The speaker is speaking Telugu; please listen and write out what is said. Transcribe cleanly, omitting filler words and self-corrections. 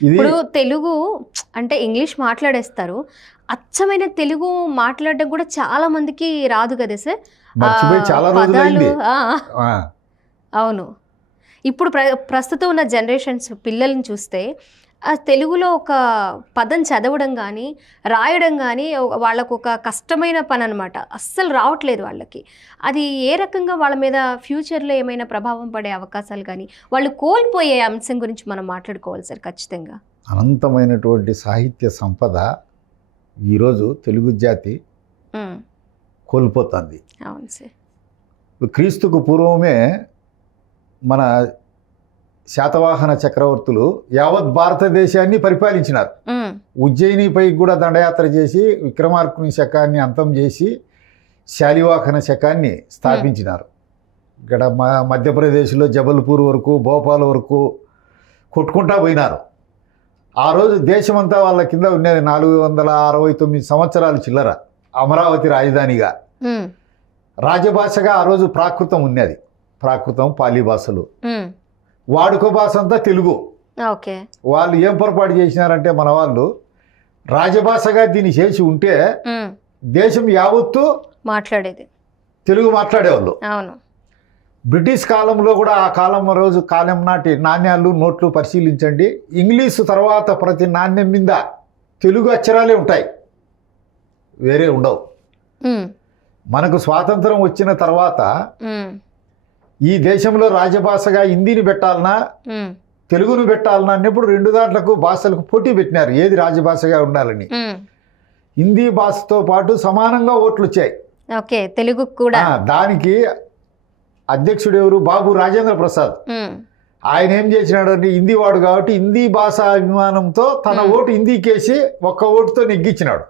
ఇప్పుడు తెలుగు అంటే ఇంగ్లీష్ మాట్లాడేస్తారు, అచ్చమైన తెలుగు మాట్లాడడం కూడా చాలా మందికి రాదు కదా సార్. పదాలు అవును. ఇప్పుడు ప్రస్తుతం ఉన్న జనరేషన్స్ పిల్లల్ని చూస్తే ఆ తెలుగులో ఒక పదం చదవడం కానీ రాయడం కానీ వాళ్ళకు ఒక కష్టమైన పని అనమాట. అస్సలు రావట్లేదు వాళ్ళకి. అది ఏ రకంగా వాళ్ళ మీద ఫ్యూచర్లో ఏమైనా ప్రభావం పడే అవకాశాలు కానీ వాళ్ళు కోల్పోయే అంశం గురించి మనం మాట్లాడుకోవాలి సార్ ఖచ్చితంగా. అనంతమైనటువంటి సాహిత్య సంపద ఈరోజు తెలుగు జాతి కోల్పోతుంది. అవును సార్. క్రీస్తుకు పూర్వమే మన శాతవాహన చక్రవర్తులు యావత్ భారతదేశాన్ని పరిపాలించినారు. ఉజ్జయినిపై కూడా దండయాత్ర చేసి విక్రమార్కుని శకాన్ని అంతం చేసి శాలివాహన శకాన్ని స్థాపించినారు. ఇక్కడ మధ్యప్రదేశ్లో జబల్పూర్ వరకు భోపాల్ వరకు కొట్టుకుంటా పోయినారు. ఆ రోజు దేశమంతా వాళ్ళ కింద ఉన్నది. 469 సంవత్సరాలు చిల్లర అమరావతి రాజధానిగా. రాజభాషగా ఆ రోజు ప్రాకృతం ఉన్నది. ప్రాకృతం పాలీ భాషలు, వాడుక భాష అంతా తెలుగు. వాళ్ళు ఏం పొరపాటు చేసినారంటే మన వాళ్ళు రాజభాషగా దీన్ని చేసి ఉంటే దేశం యావత్తు మాట్లాడేది తెలుగు మాట్లాడేవాళ్ళు. అవును. బ్రిటిష్ కాలంలో కూడా ఆ కాలం నాటి నాణ్యాలు నోట్లు పరిశీలించండి. ఇంగ్లీషు తర్వాత ప్రతి నాణ్యం మీద తెలుగు అక్షరాలే ఉంటాయి, వేరే ఉండవు. మనకు స్వాతంత్రం వచ్చిన తర్వాత ఈ దేశంలో రాజభాషగా హిందీని పెట్టాలన్నా తెలుగును పెట్టాలన్నా అన్నప్పుడు రెండు దాంట్లకు భాషలకు పోటీ పెట్టినారు ఏది రాజభాషగా ఉండాలని. హిందీ భాషతో పాటు సమానంగా ఓట్లు వచ్చాయి. తెలుగు కూడా. దానికి అధ్యక్షుడు ఎవరు? బాబు రాజేంద్ర ప్రసాద్. ఆయన ఏం చేసినాడంటే హిందీ వాడు కాబట్టి హిందీ భాష అభిమానంతో తన ఓటు హిందీకేసి ఒక్క ఓటుతో నెగ్గించినాడు.